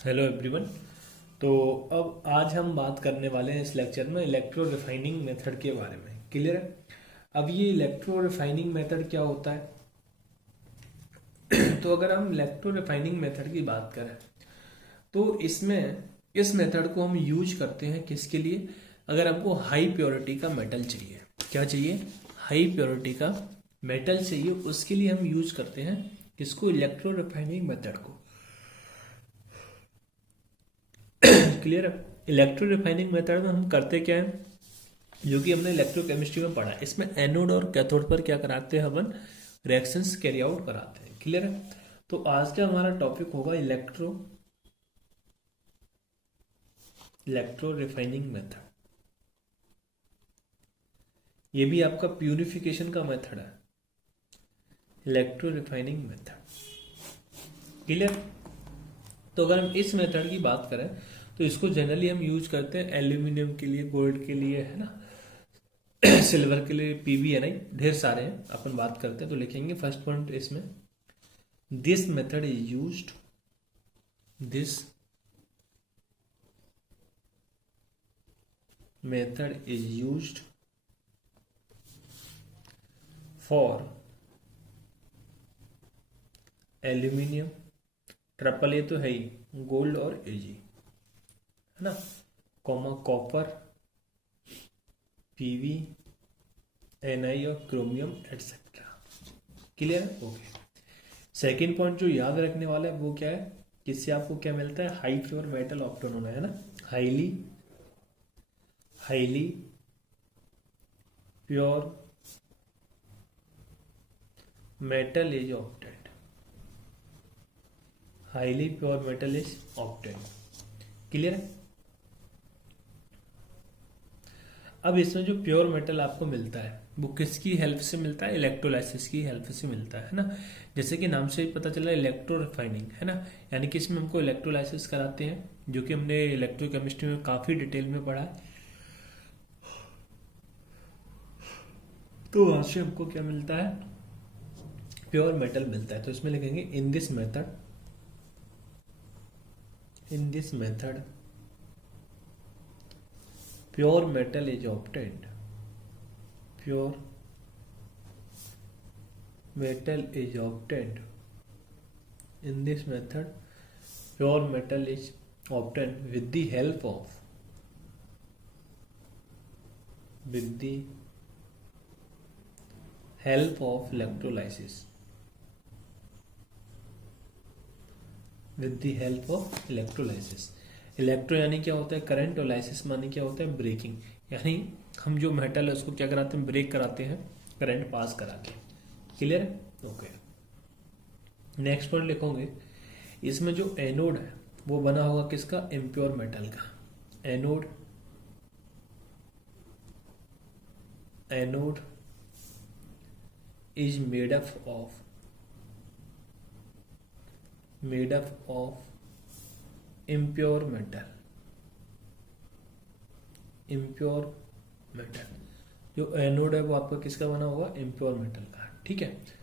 Hello everyone. तो अब आज हम बात करने वाले हैं इस लेक्चर में इलेक्ट्रो रिफाइनिंग मेथड के बारे में। क्लियर है? अब ये इलेक्ट्रो रिफाइनिंग मेथड क्या होता है? तो अगर हम इलेक्ट्रो रिफाइनिंग मेथड की बात करें तो इसमें इस मेथड को हम यूज करते हैं किसके लिए? अगर हमको हाई प्योरिटी का मेटल चाहिए। क्या चाहिए? हाई प्योरिटी का मेटल चाहिए, उसके लिए हम यूज करते हैं किसको? इलेक्ट्रो रिफाइनिंग मेथड को। क्लियर है? इलेक्ट्रो रिफाइनिंग मेथड में हम करते क्या है, जो कि हमने इलेक्ट्रोकेमिस्ट्री में पढ़ा है। इसमें एनोड और कैथोड पर क्या कराते हैं? अपन रिएक्शंस कैरी आउट कराते हैं। क्लियर है? तो आज का हमारा टॉपिक होगा इलेक्ट्रो रिफाइनिंग मेथड। ये भी आपका प्यूरिफिकेशन का मेथड है, इलेक्ट्रो रिफाइनिंग मेथड। क्लियर? तो अगर हम इस मेथड की बात करें तो इसको जनरली हम यूज करते हैं एल्यूमिनियम के लिए, गोल्ड के लिए, है ना, सिल्वर के लिए, PbNi, ढेर सारे हैं। अपन बात करते हैं तो लिखेंगे फर्स्ट पॉइंट इसमें, this method is used, this method is used for aluminium, triple A तो है ही, गोल्ड और Ag, है ना, कॉमा कॉपर, Pv, Ni और क्रोमियम एटसेट्रा। क्लियर है? ओके। सेकेंड पॉइंट जो याद रखने वाला है वो क्या है? किससे आपको क्या मिलता है? हाई प्योर मेटल ऑप्टेन होना है ना, highly highly pure metal is obtained, highly pure metal is obtained. Clear है? अब इसमें जो प्योर मेटल आपको मिलता है वो किसकी हेल्प से मिलता है? इलेक्ट्रोलाइसिस की हेल्प से मिलता है ना। जैसे कि नाम से ही पता चला, इलेक्ट्रो रिफाइनिंग, है ना, यानी कि इसमें हमको इलेक्ट्रोलाइसिस कराते हैं, जो कि हमने इलेक्ट्रोकेमिस्ट्री में काफी डिटेल में पढ़ा है। तो वहां से हमको क्या मिलता है? प्योर मेटल मिलता है। तो इसमें लिखेंगे in this method pure metal is obtained, pure metal is obtained, in this method pure metal is obtained with the help of electrolysis, with the help of electrolysis। Electro यानी क्या होता है? Current, और लाइसिस मानी क्या होता है? Breaking, यानी हम जो मेटल है उसको क्या कराते हैं? ब्रेक कराते हैं, करंट पास करा के। क्लियर है? ओके। नेक्स्ट पॉइंट लिखोगे, इसमें जो एनोड है वो बना होगा किसका? इम्प्योर मेटल का। Anode anode is made up of impure metal. जो एनोड है वो आपका किसका बना होगा? इम्प्योर मेटल का। ठीक है?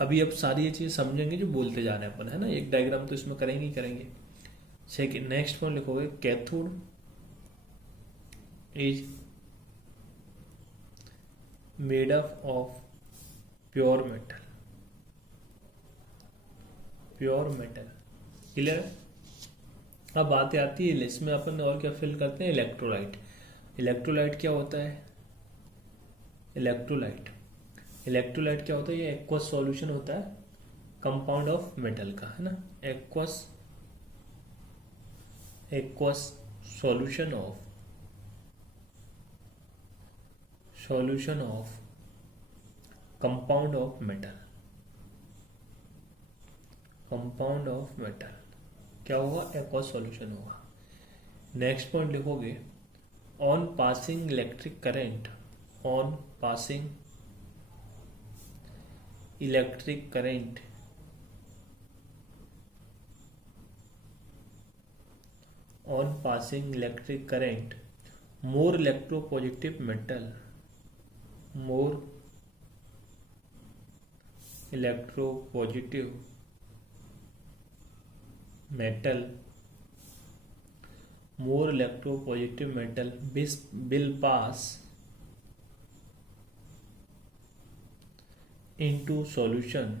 अभी अब सारी ये चीजें समझेंगे जो बोलते जा रहे हैं अपन, है ना। एक डायग्राम तो इसमें करेंगे ही करेंगे। सेकेंड, नेक्स्ट पॉइंट लिखोगे, cathode is made up of pure metal. Clear है? अब बात आती है इसमें अपन और क्या फिल करते हैं? इलेक्ट्रोलाइट। इलेक्ट्रोलाइट क्या होता है? इलेक्ट्रोलाइट क्या होता है? ये एक्वस सॉल्यूशन होता है कंपाउंड ऑफ मेटल का, है ना। Aqueous solution of compound of metal क्या होगा? एक्वस सॉल्यूशन होगा। नेक्स्ट पॉइंट लिखोगे, on passing electric current, on passing electric current more electropositive metal, more electropositive metal will pass into solution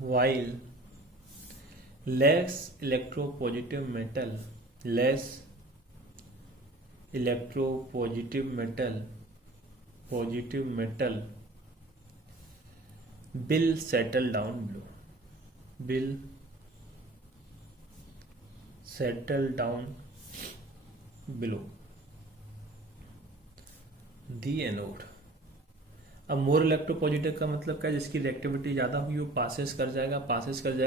while less electropositive metal will settle down below the anode। अब more electropositive का मतलब क्या है, जिसकी reactivity ज़्यादा होगी वो passes कर जाएगा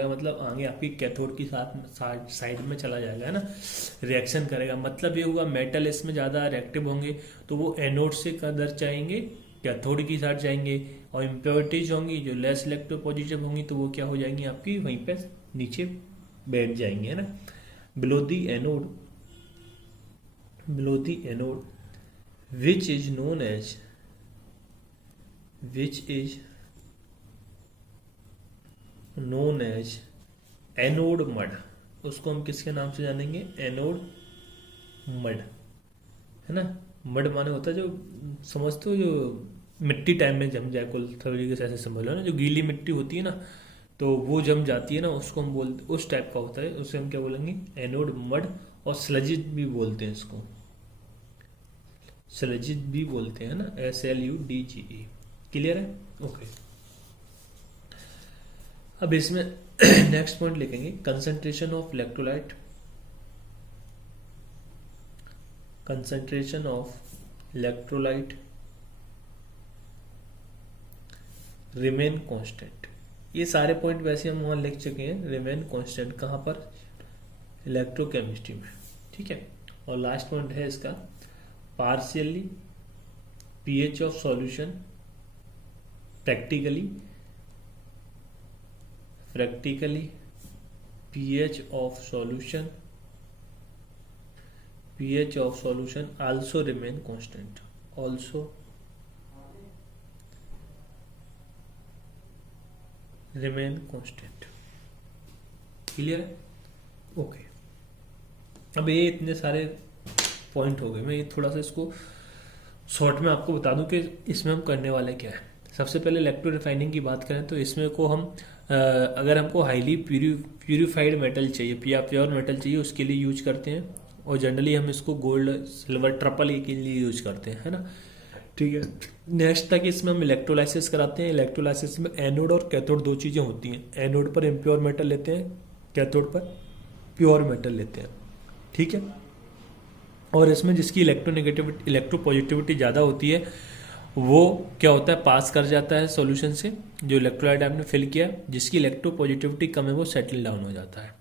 मतलब आगे आपकी कैथोड की साइड में चला जाएगा, है ना, रिएक्शन करेगा। मतलब ये हुआ मेटल इसमें ज़्यादा रिएक्टिव होंगे तो वो एनोड से कदर चाहेंगे, कैथोड की साइड जाएंगे, और इम्प्योरिटीज होंगी जो लेस इलेक्ट्रोपॉजिटिव होंगी तो वो क्या हो जाएंगी आपकी वहीं पे नीचे बैठ जाएंगे, है ना। Below the anode which is known as anode mud. उसको हम किसके नाम से जानेंगे, एनोड मड, है ना। मड माने होता है जो समझते हो, जो मिट्टी टाइम में जम जाए, कुल तरीके से ऐसे समझ लो ना, जो गीली मिट्टी होती है ना तो वो जम जाती है ना, उसको हम बोलते, उस टाइप का होता है, उसे हम क्या बोलेंगे, एनोड मड। और स्लजिट भी बोलते हैं इसको, स्लजिट भी बोलते हैं ना, SLUDGE। क्लियर है, ओके। अब इसमें नेक्स्ट पॉइंट लिखेंगे, concentration of electrolyte remain constant. ये सारे पॉइंट वैसे हम वहां लिख चुके हैं, रिमेन कांस्टेंट कहां पर, इलेक्ट्रोकेमिस्ट्री में, ठीक है। और लास्ट पॉइंट है इसका, partially pH of solution, practically pH of solution also remain constant, clear है, ओके। अब ये इतने सारे पॉइंट हो गए, मैं ये थोड़ा सा इसको शॉर्ट में आपको बता दूं कि इसमें हम करने वाले क्या है। सबसे पहले इलेक्ट्रो रिफाइनिंग की बात करें तो इसमें को हम अगर हमको हाईली प्यूरिफाइड मेटल चाहिए या प्योर मेटल चाहिए उसके लिए यूज करते हैं, और जनरली हम इसको गोल्ड सिल्वर ट्रिपल ए के लिए यूज करते हैं, है ना, ठीक है। नेक्स्ट तक इसमें हम इलेक्ट्रोलाइसिस कराते हैं। इलेक्ट्रोलाइसिस में एनोड और कैथोड दो चीज़ें होती हैं, एनोड पर इम्प्योर मेटल लेते हैं, कैथोड पर प्योर मेटल लेते हैं, ठीक है। और इसमें जिसकी इलेक्ट्रोनेगेटिविटी इलेक्ट्रोपॉजिटिविटी ज़्यादा होती है वो क्या होता है, पास कर जाता है सॉल्यूशन से, जो इलेक्ट्रोलाइट आपने फिल किया। जिसकी इलेक्ट्रोपॉजिटिविटी कम है वो सेटल डाउन हो जाता है,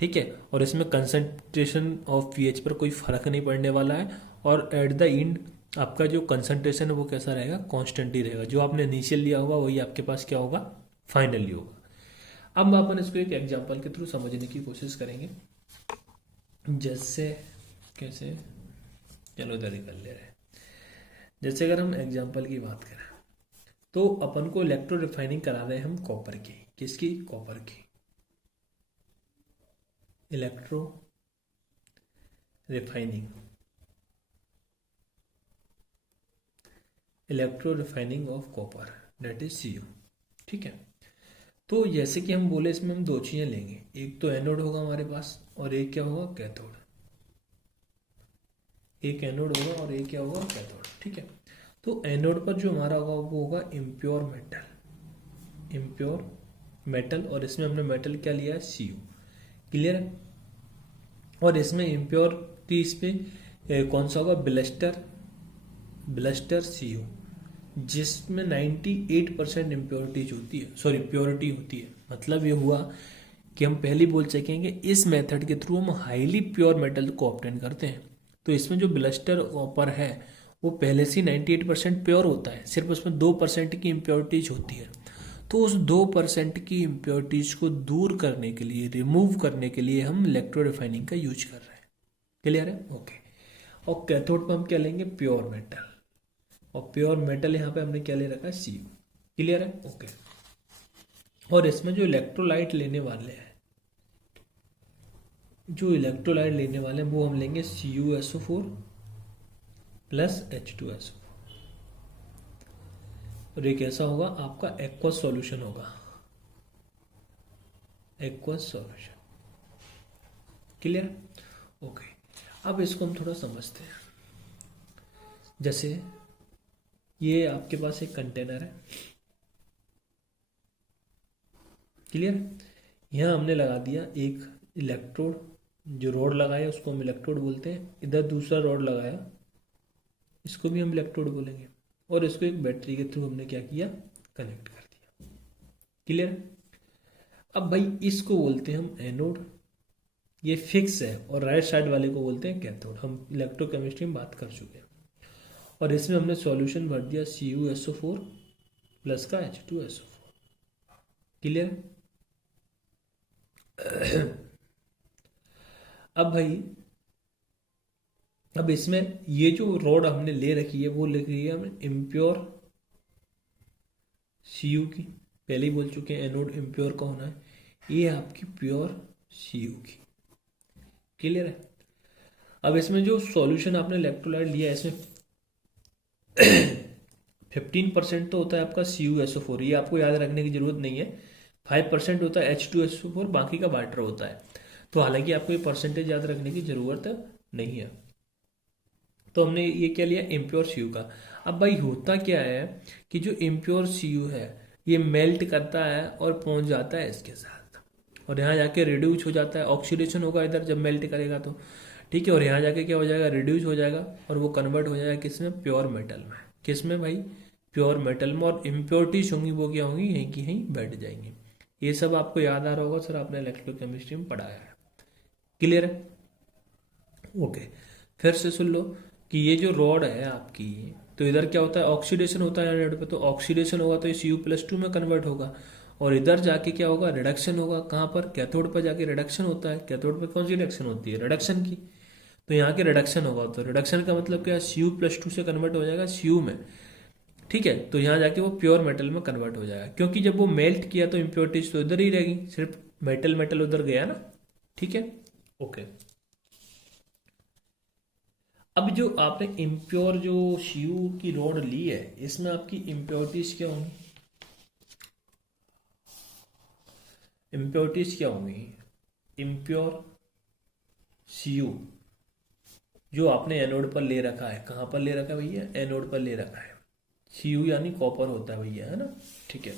ठीक है। और इसमें कंसंट्रेशन ऑफ pH पर कोई फर्क नहीं पड़ने वाला है, और एट द एंड आपका जो कंसंट्रेशन है वो कैसा रहेगा, कांस्टेंट ही रहेगा। जो आपने इनिशियल लिया होगा वही आपके पास क्या होगा, फाइनली होगा। अब अपन इसको एक एग्जांपल के थ्रू समझने की कोशिश करेंगे। जैसे कैसे, चलो इधर ही कर ले रहे हैं। जैसे अगर हम एग्जांपल की बात करें तो अपन को इलेक्ट्रो रिफाइनिंग करा रहे हैं हम कॉपर की, किसकी, कॉपर की। Electro refining of copper, that is CU, ठीक है। तो जैसे कि हम बोले इसमें हम दो चीजें लेंगे, एक तो एनोड होगा हमारे पास और एक क्या होगा, कैथोड। एक एनोड होगा और एक क्या होगा, कैथोड, ठीक है। तो एनोड पर जो हमारा होगा वो होगा इम्प्योर मेटल, और इसमें हमने मेटल क्या लिया है, CU, क्लियर है। और इसमें इम्प्योरिटीज पे कौन सा होगा, ब्लस्टर CU, जिसमें 98% इम्प्योरिटीज होती है, सॉरी प्योरिटी होती है। मतलब ये हुआ कि हम पहले बोल सकेंगे इस मेथड के थ्रू हम हाईली प्योर मेटल को ऑब्टेन करते हैं। तो इसमें जो ब्लस्टर कॉपर है वो पहले से 98% प्योर होता है, सिर्फ उसमें 2% की इम्प्योरिटीज होती है। तो उस 2% की इम्प्योरिटीज को दूर करने के लिए, रिमूव करने के लिए हम इलेक्ट्रो रिफाइनिंग का यूज कर रहे हैं, क्लियर है, ओके। और कैथोड पर हम क्या लेंगे, प्योर मेटल, और प्योर मेटल यहाँ पे हमने क्या ले रखा है, CU, क्लियर है, ओके। और इसमें जो इलेक्ट्रोलाइट लेने वाले हैं, वो हम लेंगे CuSO4 प्लस H2SO4। और ये कैसा होगा? आपका एक्वस सॉल्यूशन होगा, एक्वस सॉल्यूशन। क्लियर? ओके। अब इसको हम थोड़ा समझते हैं। जैसे ये आपके पास एक कंटेनर है, क्लियर? यहाँ हमने लगा दिया एक इलेक्ट्रोड, जो रॉड लगाया उसको हम इलेक्ट्रोड बोलते हैं। इधर दूसरा रॉड लगाया, इसको भी हम इलेक्ट्रोड बोलेंगे। और इसको एक बैटरी के थ्रू हमने क्या किया? कनेक्ट कर दिया। क्लियर? अब भाई इसको बोलते हैं हम एनोड, ये फिक्स है। और राइट साइड वाले को बोलते हैं कैथोड। हम इलेक्ट्रोकेमिस्ट्री में बात कर चुके हैं। और इसमें हमने सॉल्यूशन भर दिया CuSO4 प्लस का H2SO4। क्लियर? अब भाई, अब इसमें ये जो रॉड हमने ले रखी है वो ले रखी है हमने इम्प्योर Cu की। पहले ही बोल चुके हैं एनोड इम्प्योर का होना है। ये है आपकी प्योर Cu की। क्लियर है? अब इसमें जो सॉल्यूशन आपने इलेक्ट्रोलाइट लिया है, इसमें 15% तो होता है आपका CuSO4, ये आपको याद रखने की जरूरत नहीं है। 5% होता है H2SO4, बाकी का वाटर होता है। तो हालांकि आपको ये परसेंटेज याद रखने की जरूरत नहीं है। तो हमने ये क्या लिया? इम्प्योर Cu का। अब भाई होता क्या है कि जो इम्प्योर Cu है ये मेल्ट करता है और पहुंच जाता है इसके साथ, और यहाँ जाके रिड्यूस हो जाता है। ऑक्सीडेशन होगा इधर जब मेल्ट करेगा तो, ठीक है। और यहाँ जाके क्या हो जाएगा? रिड्यूस हो जाएगा और वो कन्वर्ट हो जाएगा किसमें? प्योर मेटल में। किसमें भाई? प्योर मेटल में। और इम्प्योरिटीज होंगी वो क्या होंगी? यहीं की यहीं बैठ जाएंगी। ये सब आपको याद आ रहा होगा, सर आपने इलेक्ट्रोकेमिस्ट्री में पढ़ाया है। क्लियर है? ओके। फिर से सुन लो कि ये जो रॉड है आपकी, तो इधर क्या होता है? ऑक्सीडेशन होता है एनोड पे। तो ऑक्सीडेशन होगा तो ये Cu+2 में कन्वर्ट होगा। और इधर जाके क्या होगा? रिडक्शन होगा। कहाँ पर? कैथोड पर जाके रिडक्शन होता है। कैथोड पर कौन सी रिडक्शन होती है? रिडक्शन की। तो यहाँ के रिडक्शन होगा, तो रिडक्शन का मतलब क्या है? Cu+2 से कन्वर्ट हो जाएगा Cu में, ठीक है। तो यहाँ जाके वो प्योर मेटल में कन्वर्ट हो जाएगा, क्योंकि जब वो मेल्ट किया तो इम्प्योरिटीज तो इधर ही रहेगी, सिर्फ मेटल मेटल उधर गया ना, ठीक है। ओके। अब जो आपने इम्प्योर जो Cu की रॉड ली है, इसमें आपकी इम्प्योरिटीज क्या होंगी? इम्प्योरिटीज क्या होंगी? इम्प्योर Cu जो आपने एनोड पर ले रखा है, कहाँ पर ले रखा है भैया? एनोड पर ले रखा है। Cu यानी कॉपर होता है भैया, है ना, ठीक है।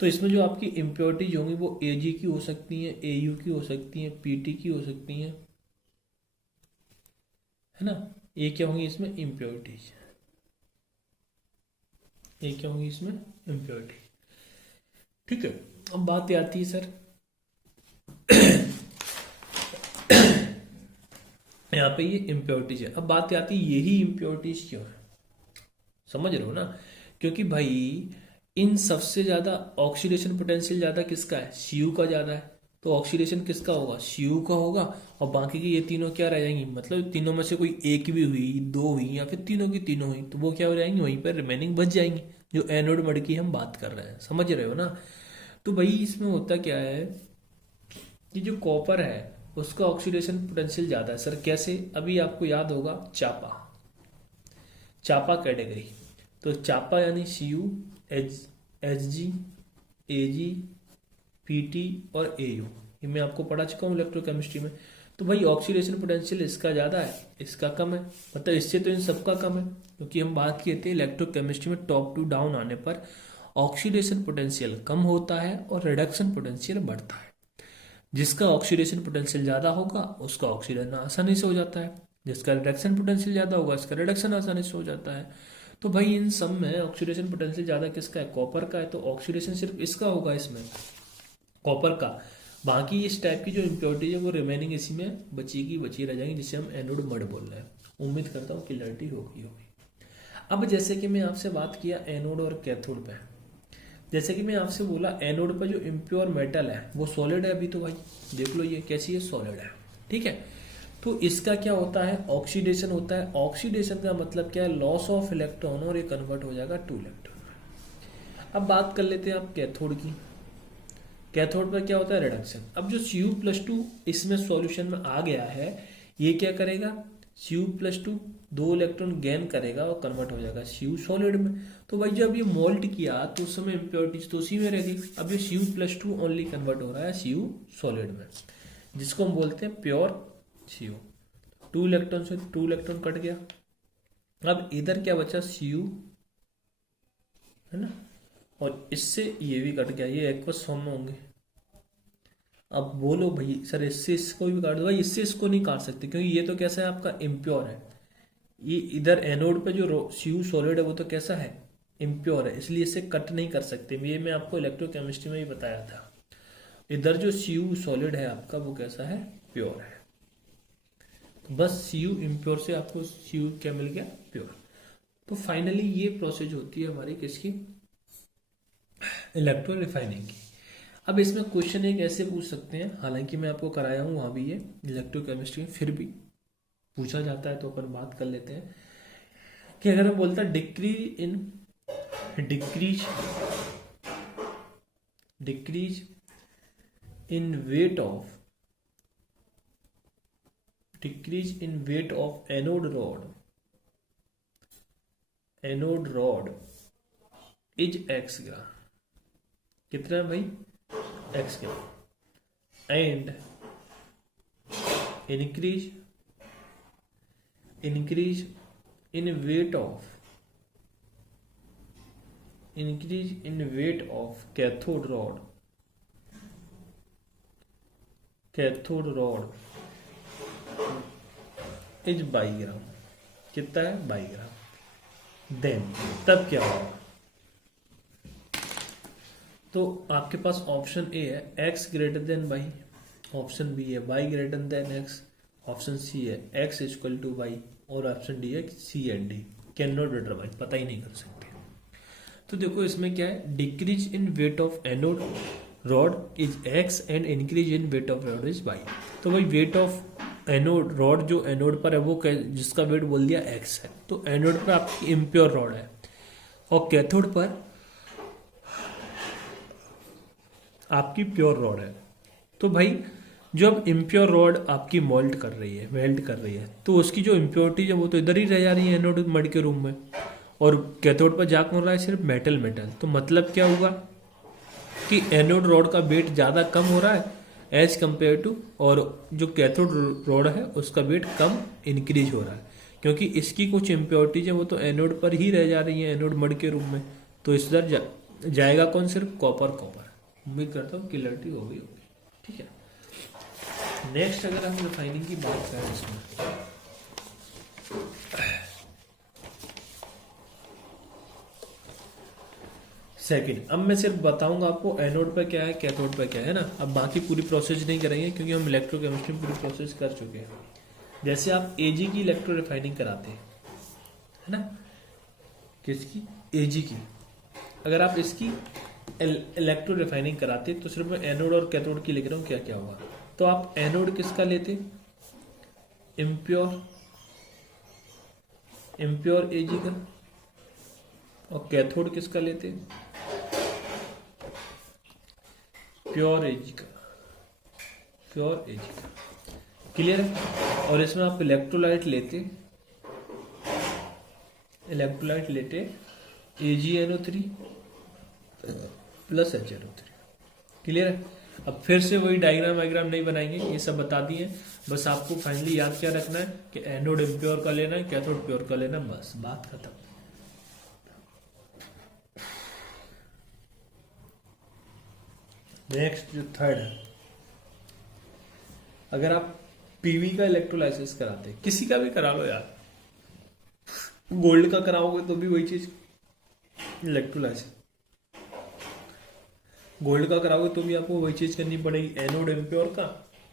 तो इसमें जो आपकी इम्प्योरिटीज होंगी वो Ag की हो सकती हैं, Au की हो सकती हैं, Pt की हो सकती हैं, है ना। ये क्या होंगी इसमें? इम्प्योरिटीज। ये क्या होंगी इसमें? इम्प्योरिटी, ठीक है। अब बात आती है सर यहाँ पे ये इम्प्योरिटीज है। अब बात आती है यही इम्प्योरिटीज क्यों है? समझ रहे हो ना? क्योंकि भाई इन सबसे ज्यादा ऑक्सीडेशन पोटेंशियल ज्यादा किसका है? Cu का ज्यादा है। तो ऑक्सीडेशन किसका होगा? Cu का होगा। और बाकी की ये तीनों क्या रह जाएंगी? मतलब तीनों में से कोई एक भी हुई, दो हुई, या फिर तीनों की तीनों हुई, तो वो क्या हो जाएंगी? वहीं पर रिमेनिंग बच जाएंगी, जो एनोड मड की हम बात कर रहे हैं। समझ रहे हो ना? तो भाई इसमें होता क्या है कि जो कॉपर है उसका ऑक्सीडेशन पोटेंशियल ज्यादा है। सर कैसे? अभी आपको याद होगा चापा, चापा कैटेगरी। तो चापा यानी Cu, Hg, Ag, Pt और Au, ये मैं आपको पढ़ा चुका हूँ इलेक्ट्रोकेमिस्ट्री में। तो भाई ऑक्सीडेशन पोटेंशियल इसका ज़्यादा है, इसका कम है, मतलब इससे तो इन सबका कम है। क्योंकि हम बात किए थे इलेक्ट्रोकेमिस्ट्री में टॉप टू डाउन आने पर ऑक्सीडेशन पोटेंशियल कम होता है और रिडक्शन पोटेंशियल बढ़ता है। जिसका ऑक्सीडेशन पोटेंशियल ज़्यादा होगा उसका ऑक्सीडेशन आसानी से हो जाता है, जिसका रिडक्शन पोटेंशियल ज़्यादा होगा इसका रिडक्शन आसानी से हो जाता है। तो भाई इन सब में ऑक्सीडेशन पोटेंशियल ज़्यादा किसका है? कॉपर का है। तो ऑक्सीडेशन सिर्फ इसका होगा, इसमें कॉपर का। बाकी इस टाइप की जो इम्प्योरिटीज है वो रिमेनिंग इसी में बची रह जाएंगी, जिसे हम एनोड मड बोल रहे हैं। उम्मीद करता हूँ क्लियरिटी होगी। अब जैसे कि मैं आपसे बात किया एनोड और कैथोड पे, जैसे कि मैं आपसे बोला एनोड पर जो इम्प्योर मेटल है वो सॉलिड है। अभी तो भाई देख लो ये कैसी है? सॉलिड है, ठीक है। तो इसका क्या होता है? ऑक्सीडेशन होता है। ऑक्सीडेशन का मतलब क्या है? लॉस ऑफ इलेक्ट्रॉन, और ये कन्वर्ट हो जाएगा 2 इलेक्ट्रॉन में। अब बात कर लेते हैं आप कैथोड की। कैथोड पर क्या होता है, रिडक्शन। अब जो Cu+2 इसमें सॉल्यूशन में आ गया है, ये क्या करेगा, Cu+2 2 इलेक्ट्रॉन गेन करेगा और कन्वर्ट हो जाएगा Cu सॉलिड में। तो भाई जब ये मोल्ट किया तो उस समय इम्प्योरिटीज तो उसी में रह गई। अब ये Cu+2 ओनली कन्वर्ट हो रहा है Cu सॉलिड में, जिसको हम बोलते हैं प्योर Cu। 2 इलेक्ट्रॉन से 2 इलेक्ट्रॉन कट गया। अब इधर क्या बचा, Cu है ना, और इससे ये भी कट गया, ये एक्वस फॉर्म में होंगे। अब बोलो भाई सर इससे इसको भी काट दो, भाई इससे इसको नहीं काट सकते क्योंकि ये तो कैसा है आपका इम्प्योर है। ये इधर एनोड पे जो Cu सॉलिड है वो तो कैसा है, इम्प्योर है, इसलिए इसे कट नहीं कर सकते। ये मैं आपको इलेक्ट्रोकेमिस्ट्री में ही बताया था। इधर जो Cu सॉलिड है आपका वो कैसा है, प्योर है। तो बस Cu इम्प्योर से आपको Cu क्या मिल गया, प्योर। तो फाइनली ये प्रोसेस होती है हमारी किसकी, इलेक्ट्रो रिफाइनिंग की। अब इसमें क्वेश्चन एक ऐसे पूछ सकते हैं, हालांकि मैं आपको कराया हूँ वहाँ भी ये इलेक्ट्रोकेमिस्ट्री, फिर भी पूछा जाता है तो अपन बात कर लेते हैं कि अगर मैं बोलता decrease in weight of anode rod is x ग्राम, कितना है भाई, x gram, and increase in weight of cathode rod is 22 ग्राम, कितना है, 22 ग्राम। देन तब क्या होगा, तो आपके पास ऑप्शन ए है x greater than y, option B है y greater than x, option C है x इक्वल टू y, और ऑप्शन डी है C and D, can not determine, पता ही नहीं कर सकते। तो देखो इसमें क्या है, decrease in weight of anode rod is x and increase in weight of rod is y। तो भाई वेट ऑफ एनोड रॉड जो एनोड पर है वो जिसका वेट बोल दिया x है, तो एनोड पर आपकी इम्प्योर रॉड है और कैथोड पर आपकी प्योर रॉड है। तो भाई जो अब इम्प्योर रॉड आपकी मेल्ट कर रही है तो उसकी जो इम्प्योरिटीज है वो तो इधर ही रह जा रही है एनोड मड के रूम में, और कैथोड पर जा कौन रहा है, सिर्फ मेटल। तो मतलब क्या होगा कि एनोड रॉड का वेट ज़्यादा कम हो रहा है एज कम्पेयर टू, और जो कैथोड रॉड है उसका वेट कम इंक्रीज हो रहा है, क्योंकि इसकी कुछ इम्प्योरिटीज है वो तो एनोड पर ही रह जा रही है एनोड मड के रूम में। तो इस तरह जाएगा कौन, सिर्फ कॉपर। उम्मीद करता हूँ क्लियरिटी हो गई होगी, ठीक है। नेक्स्ट अगर हम रिफाइनिंग की बात करें इसमें, सेकंड, अब मैं सिर्फ बताऊंगा आपको एनोड पे क्या है कैथोड पे क्या है ना, अब बाकी पूरी प्रोसेस नहीं करेंगे क्योंकि हम इलेक्ट्रोकेमिस्ट्री पूरी प्रोसेस कर चुके हैं। जैसे आप एजी की इलेक्ट्रो रिफाइनिंग कराते हैं है ना, किसकी, एजी की, अगर आप इसकी इलेक्ट्रो रिफाइनिंग कराते तो सिर्फ मैं एनोड और कैथोड की लिख रहा हूँ क्या क्या होगा। तो आप एनोड किसका लेते, इम्प्योर एजी का, और कैथोड किसका लेते, प्योर एजी का। क्लियर है। और इसमें आप इलेक्ट्रोलाइट लेते AgNO3 प्लस HNO3। क्लियर है। अब फिर से वही डायग्राम नहीं बनाएंगे, ये सब बता दिए। बस आपको फाइनली याद क्या रखना है कि एनोड इम्प्योर का लेना है, कैथोड प्योर का लेना, बस बात खत्म। नेक्स्ट जो थर्ड है, अगर आप पीवी का इलेक्ट्रोलाइसिस कराते हैं, किसी का भी करा लो यार, गोल्ड का कराओगे तो भी वही चीज इलेक्ट्रोलाइसिस, गोल्ड का कराओगे तो भी आपको वही चीज करनी पड़ेगी, एनोड इम्प्योर का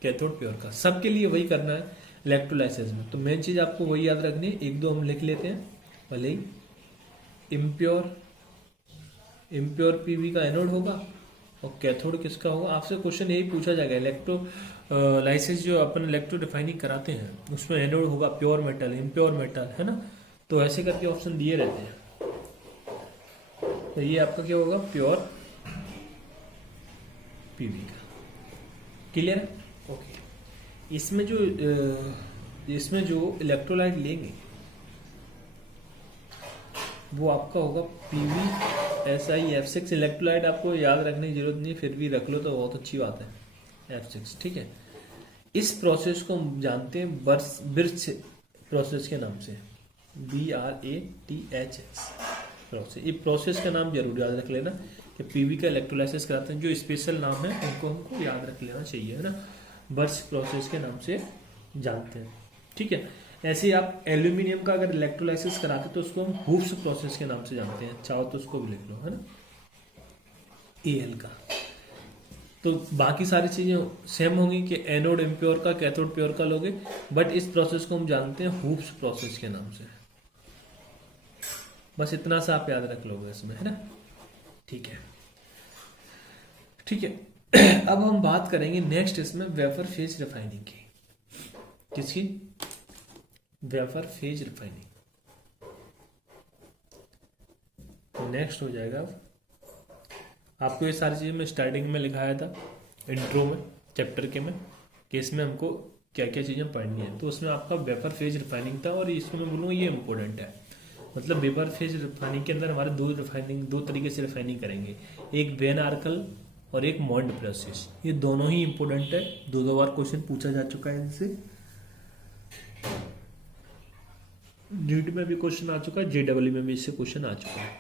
कैथोड प्योर का, सबके लिए वही करना है इलेक्ट्रोलाइसिस में। तो मेन चीज आपको वही याद रखनी है, एक दो हम लिख लेते हैं भले ही। इम्प्योर पीवी का एनोड होगा और कैथोड किसका होगा। आपसे क्वेश्चन यही पूछा जाएगा, इलेक्ट्रोलाइसिस जो अपन इलेक्ट्रो रिफाइनिंग कराते हैं उसमें एनोड होगा प्योर मेटल, इम्प्योर मेटल, है ना। तो ऐसे करके ऑप्शन दिए रहते हैं। तो ये आपका क्या होगा, पीवी का। क्लियर है? ओके। इसमें जो इलेक्ट्रोलाइट लेंगे वो आपका होगा PbSiF6। इलेक्ट्रोलाइट आपको याद रखने की जरूरत नहीं, फिर भी रख लो तो बहुत अच्छी बात है, F6। ठीक है। इस प्रोसेस को हम जानते हैं बिर्च प्रोसेस के नाम से, BRATHS प्रोसेस। ये प्रोसेस का नाम जरूर याद रख लेना कि पीवी का इलेक्ट्रोलाइसिस कराते हैं। जो स्पेशल नाम है उनको हमको याद रख लेना चाहिए, है ना। बर्च प्रोसेस के नाम से जानते हैं। ठीक है। ऐसे ही आप एल्यूमिनियम का अगर इलेक्ट्रोलाइसिस कराते तो उसको हम हूप्स प्रोसेस के नाम से जानते हैं, चाहो तो उसको भी लिख लो, है ना, AL का। तो बाकी सारी चीजें सेम होंगी कि एनोड इम्प्योर का कैथोड प्योर का लोगे, बट इस प्रोसेस को हम जानते हैं हूप्स प्रोसेस के नाम से। बस इतना सा आप याद रख लोगे इसमें, है ना। ठीक है, ठीक है। अब हम बात करेंगे नेक्स्ट इसमें वेपर फेज रिफाइनिंग की। किसकी? Vapour phase refining. तो नेक्स्ट हो जाएगा, आपको ये सारी चीजें मैं स्टार्टिंग में लिखाया था इंट्रो में चैप्टर के में कि इसमें हमको क्या क्या चीजें पढ़नी है। तो उसमें आपका वेपर फेज रिफाइनिंग था, और इसमें मैं बोलूँगा ये इंपॉर्टेंट है। मतलब वेपर फेज रिफाइनिंग के अंदर हमारे दो तरीके से रिफाइनिंग करेंगे, एक वेन आर्कल और एक मॉन्ड प्रोसेस। ये दोनों ही इंपॉर्टेंट है, दो बार क्वेश्चन पूछा जा चुका है इनसे, नीट में भी क्वेश्चन आ चुका है, JEE में भी इससे क्वेश्चन आ चुका है।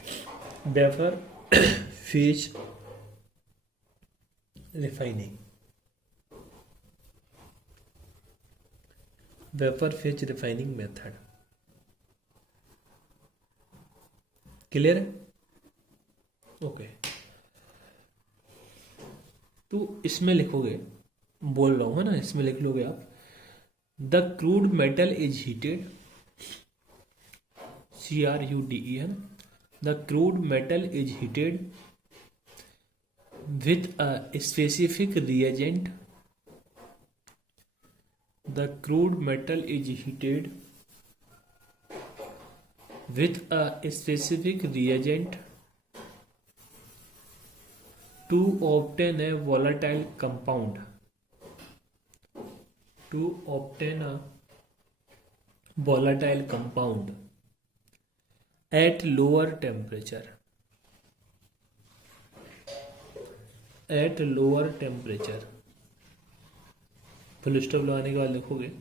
Vapour phase refining, vapour phase refining method. Clear है? ओके। तो इसमें लिखोगे, बोल रहा हूं, है ना, इसमें लिख लोगे आप, the crude metal is heated, CRUDE, है ना, the crude metal is heated with a specific reagent. The crude metal is heated with a specific reagent to obtain a volatile compound. To obtain a volatile compound at lower temperature. At lower temperature, full stop लगाने के बाद लिखोगे,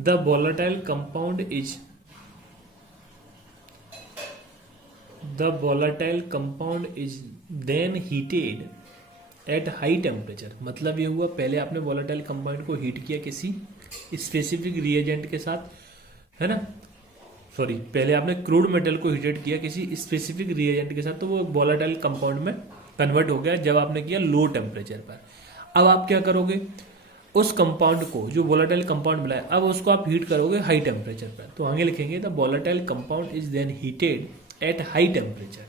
the volatile compound is then heated at high temperature। मतलब ये हुआ, पहले आपने volatile compound को हीट किया किसी स्पेसिफिक रिएजेंट के साथ, है ना, सॉरी, पहले आपने क्रूड मेटल को हीटेड किया किसी स्पेसिफिक रिएजेंट के साथ, तो वो volatile compound में कन्वर्ट हो गया जब आपने किया लो टेम्परेचर पर। अब आप क्या करोगे, उस कंपाउंड को, जो वोलेटाइल कंपाउंड मिला है, अब उसको आप हीट करोगे हाई टेम्परेचर पर। तो आगे लिखेंगे, the volatile compound is then heated at high temperature,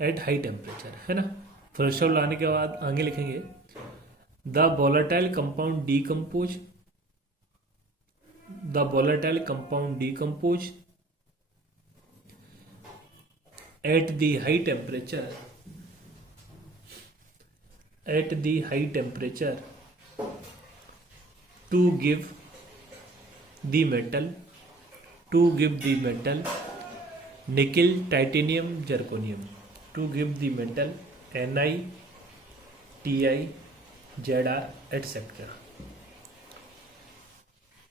at high temperature, है ना। फुल स्टॉप लाने के बाद आगे लिखेंगे, the volatile compound decompose, the volatile compound decompose at the high temperature, to give the metal nickel, titanium, zirconium, to give the metal Ni, Ti, Zr, etc.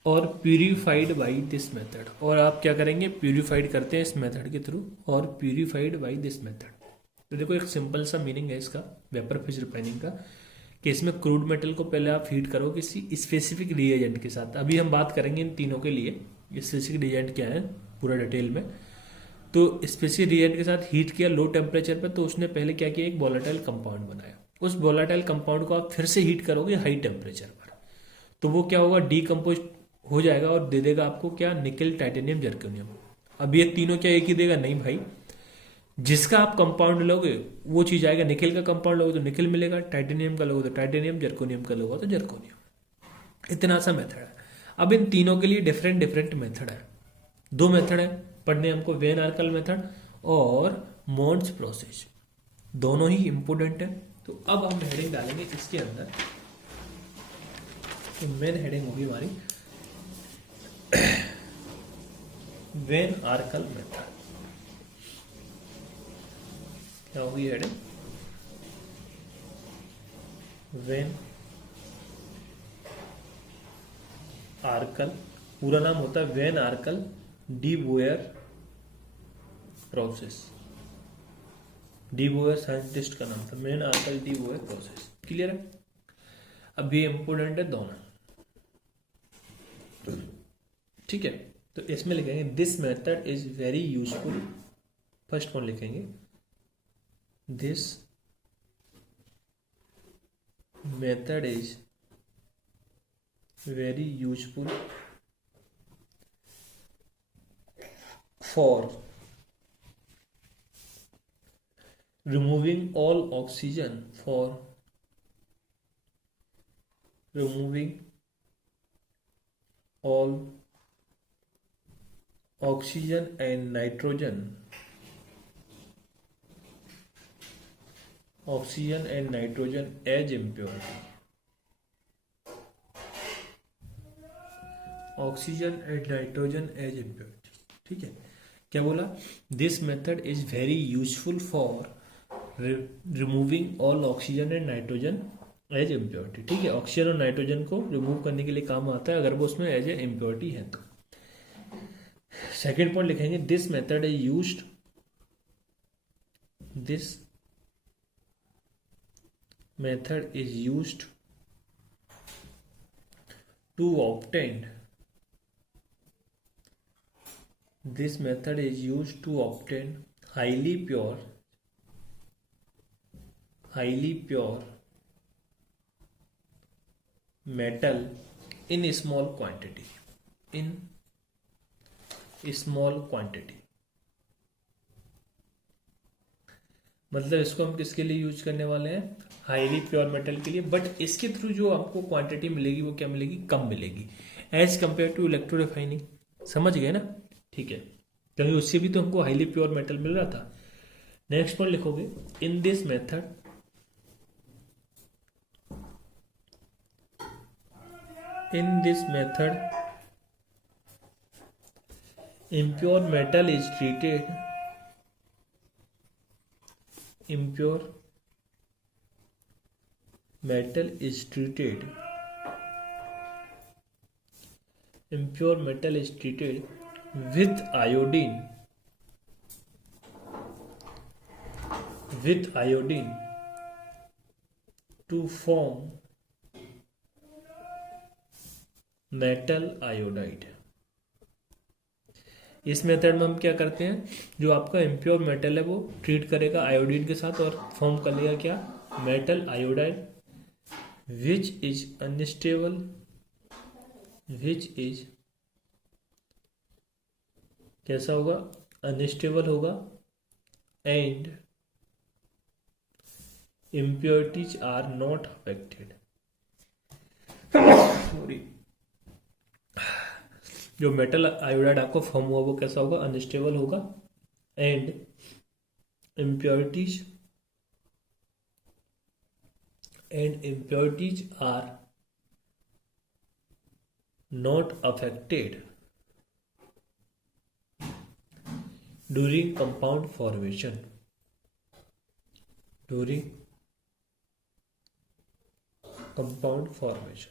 और purified by this method. और आप क्या करेंगे, purified करते हैं इस method के through, और प्यूरिफाइड बाई दिस मेथड। तो देखो, एक सिंपल सा मीनिंग है इसका वेपर फेज रिफाइनिंग का, कि इसमें क्रूड मेटल को पहले आप हीट करो किसी स्पेसिफिक रिएजेंट के साथ। अभी हम बात करेंगे इन तीनों के लिए स्पेसिफिक रिएजेंट क्या है पूरा डिटेल में। तो स्पेसिफिक रिएजेंट के साथ हीट किया लो टेम्परेचर पर, तो उसने पहले क्या किया, एक वोलेटाइल कंपाउंड बनाया। उस वोलेटाइल कंपाउंड को आप फिर से हीट करोगे हाई टेम्परेचर पर, तो वो क्या होगा, डीकम्पोज हो जाएगा और दे देगा आपको क्या, निकल, टाइटेनियम, जर्कोनियम। अब ये तीनों क्या एक ही देगा? नहीं भाई, जिसका आप कंपाउंड लोगे वो चीज आएगा। निकल का कंपाउंड लोगे तो निकल मिलेगा, टाइटेनियम का लोगे तो टाइटेनियम, जर्कोनियम का लोगे तो जर्कोनियम। इतना सा मेथड है। अब इन तीनों के लिए डिफरेंट डिफरेंट मेथड है, दो मेथड है पढ़ने हमको, वेन आर्कल मेथड और मॉन्ड्स प्रोसेस, दोनों ही इंपोर्टेंट है। तो अब हम हेडिंग डालेंगे इसके अंदर, तो मेन हेडिंग होगी हमारी वेन आर्कल मेथड। क्या होगी हेडिंग? वेन आर्कल, पूरा नाम होता है van Arkel de Boer process. De Boer scientist का नाम था, van Arkel de Boer process. Clear है? अब ये इंपोर्टेंट है दोनों, ठीक है। तो इसमें लिखेंगे this method is very useful. First one लिखेंगे this method is very useful for removing all oxygen, for removing all oxygen and nitrogen, oxygen and nitrogen as impurity, oxygen and nitrogen as impurity. ठीक है, क्या बोला? This method is very useful for removing all oxygen and nitrogen as impurity. ठीक है, oxygen और nitrogen को remove करने के लिए काम आता है अगर वो उसमें एज ए इम्प्योरिटी है तो। सेकेंड पॉइंट लिखेंगे this method is used, this method is used to obtain, this method is used to obtain highly pure metal in small quantity, in small quantity। मतलब इसको हम किसके लिए यूज करने वाले हैं? हाईली प्योर मेटल के लिए। बट इसके थ्रू जो आपको क्वांटिटी मिलेगी वो क्या मिलेगी? कम मिलेगी as compare to electro refining. समझ गए ना? ठीक है, क्योंकि उससे भी तो हमको हाईली प्योर मेटल मिल रहा था। नेक्स्ट पॉइंट लिखोगे in this method, in this method impure metal is treated, impure metal is treated, impure metal is treated with iodine, with iodine to form metal iodide। इस method में हम क्या करते हैं, जो आपका इम्प्योर मेटल है वो ट्रीट करेगा आयोडीन के साथ और फॉर्म कर लेगा क्या? Metal iodide, which is unstable, which is कैसा होगा? अनस्टेबल होगा and impurities are not affected. Sorry, जो मेटल आयोडाइड आपको फॉर्म हुआ वो कैसा होगा? अनस्टेबल होगा and impurities are not affected during compound formation, during compound formation.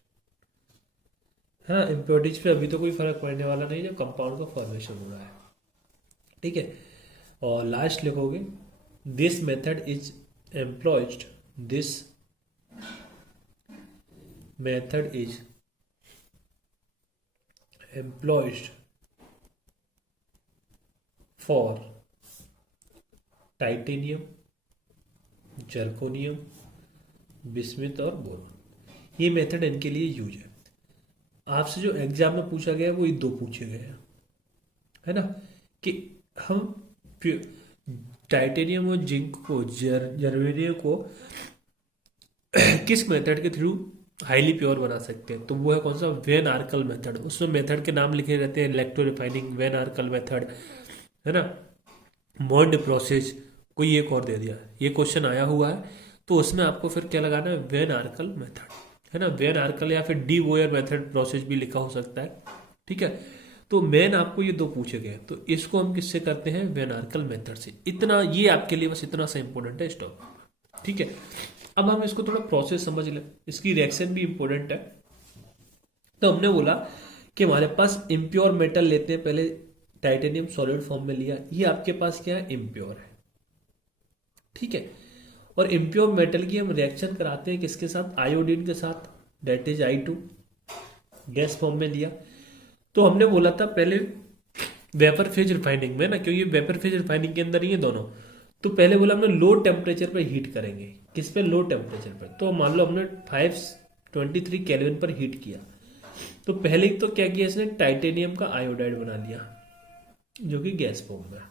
हाँ, इम्प्योरिटीज पे अभी तो कोई फर्क पड़ने वाला नहीं जब कंपाउंड का फॉर्मेशन हो रहा है। ठीक है, और लास्ट लिखोगे this method is employed, this method is employed for titanium, zirconium, bismuth और बोरॉन। ये मेथड इनके लिए यूज है। आपसे जो एग्जाम में पूछा गया है वो ये दो पूछे गए हैं, है ना, कि हम टाइटेनियम और जिंक को, जर्मेनियम को किस मेथड के थ्रू हाईली प्योर बना सकते हैं। तो वो है कौन सा? Van Arkel method. उसमें मेथड के नाम लिखे रहते हैं, electro refining, van Arkel method, है ना, मॉन्ड प्रोसेस, कोई एक और दे दिया, ये क्वेश्चन आया हुआ है, तो उसमें आपको फिर क्या लगाना है, वेन आर्कल मेथड, है ना, वेन आर्कल या फिर डी बोयर मेथड प्रोसेस भी लिखा हो सकता है, ठीक है। तो मेन आपको ये दो पूछे गए, तो इसको हम किससे करते हैं, वेन आर्कल मेथड से। इतना ये आपके लिए बस इतना सा इंपॉर्टेंट है स्टॉप, ठीक है। अब हम इसको थोड़ा प्रोसेस समझ लें, इसकी रिएक्शन भी इंपॉर्टेंट है। तो हमने बोला कि हमारे पास इम्प्योर मेटल लेते हैं, पहले टाइटेनियम सॉलिड फॉर्म में लिया, ये आपके पास क्या है, इम्प्योर है, ठीक है। और इम्प्योर मेटल की हम रिएक्शन कराते हैं किसके साथ, आयोडीन के साथ, date is I2, gas form में लिया। तो हमने बोला था पहले वेपर फेज रिफाइनिंग में ना, क्योंकि वेपर फेज रिफाइनिंग के अंदर ही है दोनों, तो पहले बोला हमने लो टेम्परेचर पर हीट करेंगे, किस पे, लो टेम्परेचर पर। तो मान लो हमने 523 केल्विन पर हीट किया, तो पहले तो क्या किया इसने, टाइटेनियम का आयोडाइड बना लिया जो कि गैस फॉर्म में है,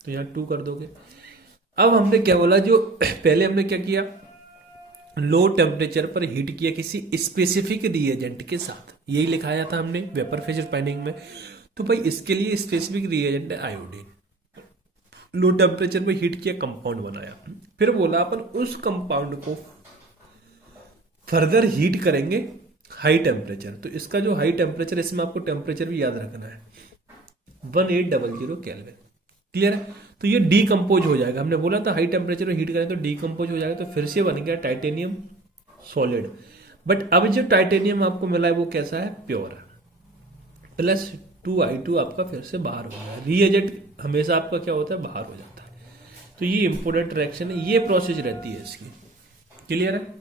तो यहाँ 2 कर दोगे। अब हमने क्या बोला, जो पहले हमने क्या किया, लो टेम्परेचर पर हीट किया किसी स्पेसिफिक रिएजेंट के साथ, यही लिखाया था हमने वेपर फेज रिफाइनिंग में। तो भाई इसके लिए स्पेसिफिक रिएजेंट है आयोडीन, लो टेम्परेचर पर हीट किया, कंपाउंड बनाया, फिर बोला अपन उस कंपाउंड को फर्दर हीट करेंगे हाई टेम्परेचर। तो इसका जो हाई टेम्परेचर, इसमें आपको टेम्परेचर भी याद रखना है, 1800 केल्विन, क्लियर है। तो ये डीकम्पोज हो जाएगा, हमने बोला था हाई टेम्परेचर में हीट करें तो डीकम्पोज हो जाएगा, तो फिर से बन गया टाइटेनियम सॉलिड। बट अब जो टाइटेनियम आपको मिला है वो कैसा है, प्योर है, प्लस 2I2 आपका फिर से बाहर हो गया, रीएजेंट हमेशा आपका क्या होता है, बाहर हो जाता है। तो ये इंपॉर्टेंट रिएक्शन है, ये प्रोसेस रहती है इसकी, क्लियर है,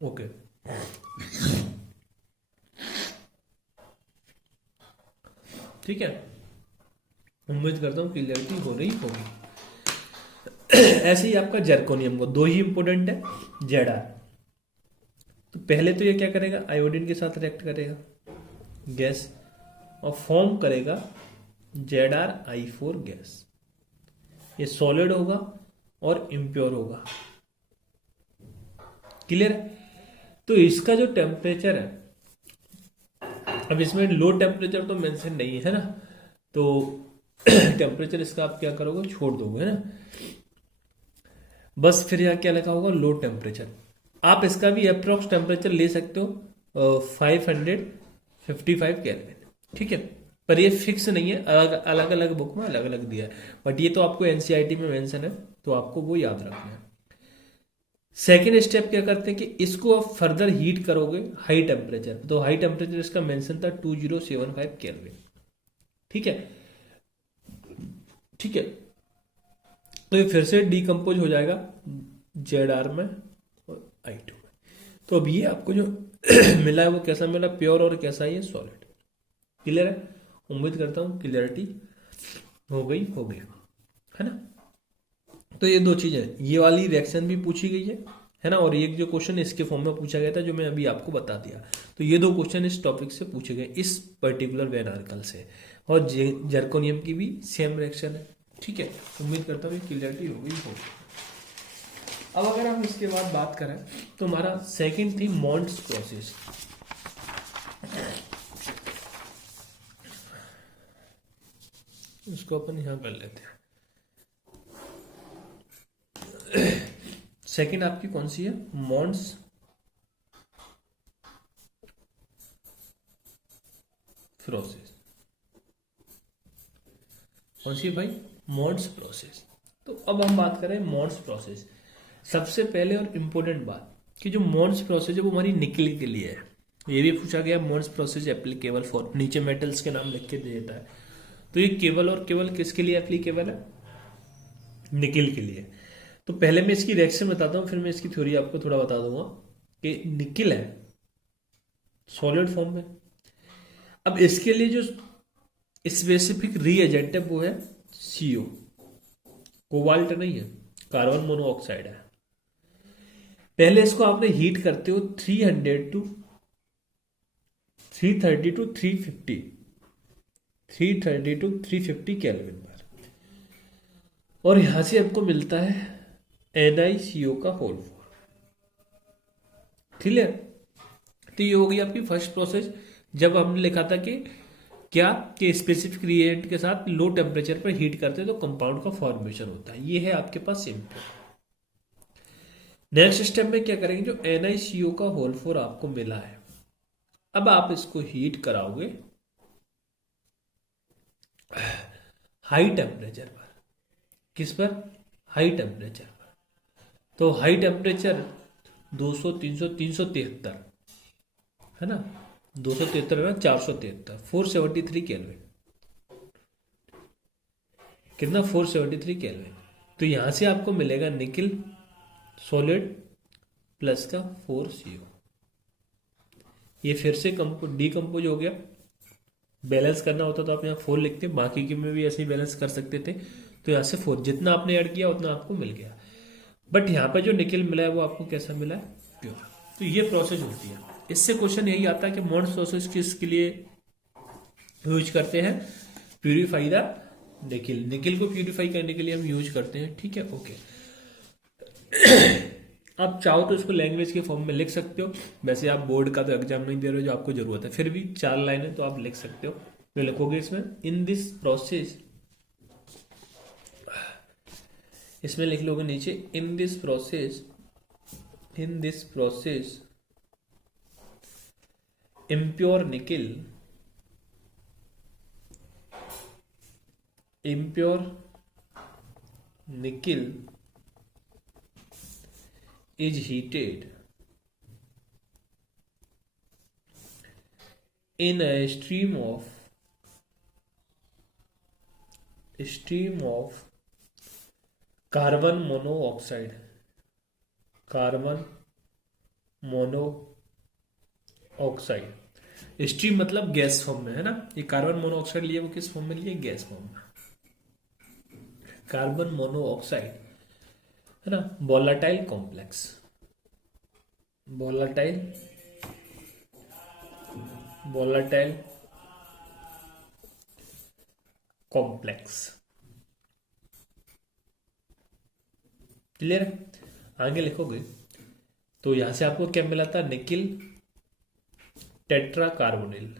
ओके। ठीक है, उम्मीद करता हूँ क्लियरिटी हो रही होगी। ऐसे ही आपका जर्कोनियम को दो ही इंपॉर्टेंट है, जेड आर। तो पहले तो ये क्या करेगा, आयोडीन के साथ रिएक्ट करेगा गैस, और फॉर्म करेगा ZrI4 गैस, ये सॉलिड होगा और इम्प्योर होगा, क्लियर है। तो इसका जो टेम्परेचर है, अब इसमें लो टेम्परेचर तो मेंशन नहीं है ना, तो टेम्परेचर इसका आप क्या करोगे, छोड़ दोगे, है ना, बस फिर यहाँ क्या लिखा होगा, लो टेम्परेचर। आप इसका भी अप्रोक्स टेम्परेचर ले सकते हो 555 केल्विन, ठीक है, पर ये फिक्स नहीं है, अलग अलग बुक में अलग अलग दिया है, बट ये तो आपको एनसीईआरटी में मेंशन है, तो आपको वो याद रखना है। सेकेंड स्टेप क्या करते हैं कि इसको आप फर्दर हीट करोगे हाई टेम्परेचर, तो हाई टेम्परेचर इसका मेंशन था 2075 केल्विन, ठीक है, ठीक है। तो ये फिर से डीकम्पोज हो जाएगा ZR में और I2 में। तो अब ये आपको जो मिला है वो कैसा मिला, प्योर और कैसा है, सॉलिड, क्लियर है। उम्मीद करता हूँ क्लियरिटी हो गई होगी, है ना। तो ये दो चीजें, ये वाली रिएक्शन भी पूछी गई है ना, और एक जो क्वेश्चन इसके फॉर्म में पूछा गया था जो मैं अभी आपको बता दिया, तो ये दो क्वेश्चन इस टॉपिक से पूछे गए, इस पर्टिकुलर वेन आर्कल से, और जर्कोनियम की भी सेम रिएक्शन है, ठीक है। उम्मीद करता हूँ क्लियरिटी हो गई होगी। अब अगर हम इसके बाद बात करें तो हमारा सेकंड थी मॉन्ड्स प्रोसेस। इसको अपन यहां कर लेते हैं। सेकंड आपकी कौन सी है, मॉन्ड्स प्रोसेस, कौन सी भाई, मॉन्ड्स प्रोसेस। तो अब हम बात करें मॉन्ड्स प्रोसेस। सबसे पहले और इम्पोर्टेंट बात कि जो मॉन्ड्स प्रोसेस है वो हमारी निकल के लिए है, ये भी पूछा गया, मॉन्ड्स प्रोसेस एप्लीकेबल फॉर, नीचे मेटल्स के नाम लिख के दे देता है, तो ये केवल और केवल किसके लिए एप्लीकेबल है, निकल के लिए। तो पहले मैं इसकी रिएक्शन बताता हूँ, फिर मैं इसकी थ्योरी आपको थोड़ा बता दूंगा कि निकल है सॉलिड फॉर्म में। अब इसके लिए जो स्पेसिफिक रीएजेंट है वो है CO, कोबाल्ट नहीं है, कार्बन मोनोऑक्साइड है। पहले इसको आपने हीट करते हो 330 टू 350 केल्विन पर, और यहां से आपको मिलता है NiCO का होल 4, क्लियर। तो ये हो गई आपकी फर्स्ट प्रोसेस। जब हमने लिखा था कि क्या कि स्पेसिफिक रिएजेंट के साथ लो टेम्परेचर पर हीट करते हैं तो कंपाउंड का फॉर्मेशन होता है। ये है आपके पास इम्प्योर। नेक्स्ट स्टेप में क्या करेंगे, जो NiCO का होल 4 आपको मिला है, अब आप इसको हीट कराओगे हाई टेम्परेचर पर। किस पर? हाई टेम्परेचर पर। तो हाई टेम्परेचर 200, 300, 373 है ना, 273 है, 473, 473 केल्विन। कितना? 473 केल्विन। तो यहां से आपको मिलेगा निकिल सॉलिड प्लस का 4CO। ये फिर से डीकम्पोज हो गया। बैलेंस करना होता तो आप यहाँ 4 लिखते, बाकी के में भी ऐसे ही बैलेंस कर सकते थे। तो यहाँ से 4 जितना आपने ऐड किया उतना आपको मिल गया। बट यहाँ पर जो निकल मिला है वो आपको कैसा मिला है? प्योर। तो ये प्रोसेस होती है। इससे क्वेश्चन यही आता है कि मॉन्ड्स प्रोसेस किसके लिए यूज करते हैं? Purify the nickel. निकिल को प्यूरिफाई करने के लिए हम यूज करते हैं। ठीक है, ओके। आप चाहो तो इसको लैंग्वेज के फॉर्म में लिख सकते हो। वैसे आप बोर्ड का तो एग्जाम नहीं दे रहे हो जो आपको जरूरत है, फिर भी 4 लाइनें तो आप लिख सकते हो। तो लिखोगे इसमें इन दिस प्रोसेस, इसमें लिख लोगे नीचे in this process impure nickel is heated in a stream of carbon monoxide. Stream मतलब गैस फॉर्म में है ना। ये कार्बन मोनोऑक्साइड लिया, वो किस फॉर्म में लिया? गैस फॉर्म में। कार्बन मोनोऑक्साइड है ना, volatile complex. Volatile complex. Clear है? आगे लिखोगे तो यहां से आपको क्या मिला था? Nickel tetra carbonyl.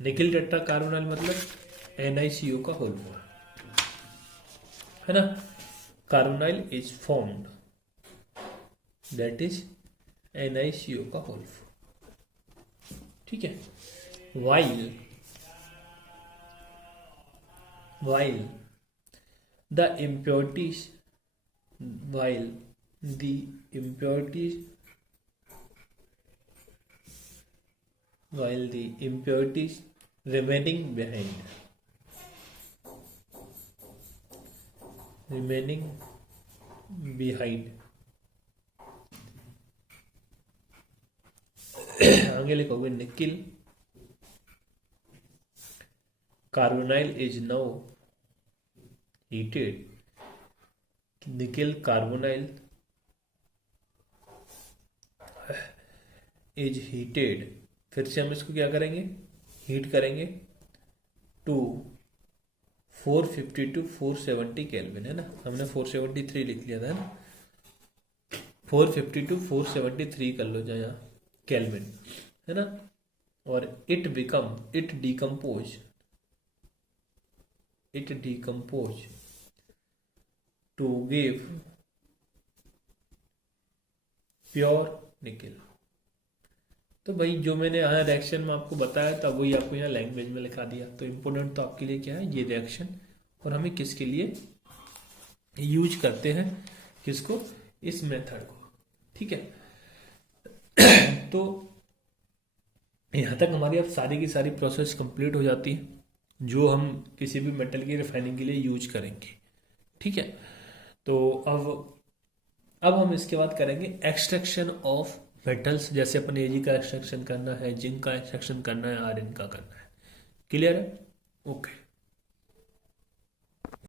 Nickel tetra carbonyl मतलब NiCO का होल 4 है ना। Carbonyl is formed, that is NiCO का होल 4। ठीक है। while the impurities remaining behind आगे लिखोगे nickel carbonyl is now heated। Nickel carbonyl is heated, फिर से हम इसको क्या करेंगे? हीट करेंगे टू 450 to 470 केल्विन है ना। हमने 473 लिख लिया था है ना। 450 to 473 कर लो जो यहाँ केल्विन है ना। और it decompose to give pure nickel. तो भाई जो मैंने यहाँ रिएक्शन में आपको बताया था वही आपको यहाँ लैंग्वेज में लिखा दिया। तो इम्पोर्टेंट तो आपके लिए क्या है? ये रिएक्शन, और हमें किसके लिए यूज करते हैं? किसको? इस मेथड को। ठीक है। तो यहाँ तक हमारी अब सारी की सारी प्रोसेस कंप्लीट हो जाती है जो हम किसी भी मेटल की रिफाइनिंग के लिए यूज करेंगे। ठीक है। तो अब हम इसके बाद करेंगे एक्सट्रैक्शन ऑफ मेटल्स। जैसे अपन Ag का एक्सट्रैक्शन करना है, जिंक का एक्सट्रैक्शन करना है, आयरन का करना है। क्लियर है? ओके।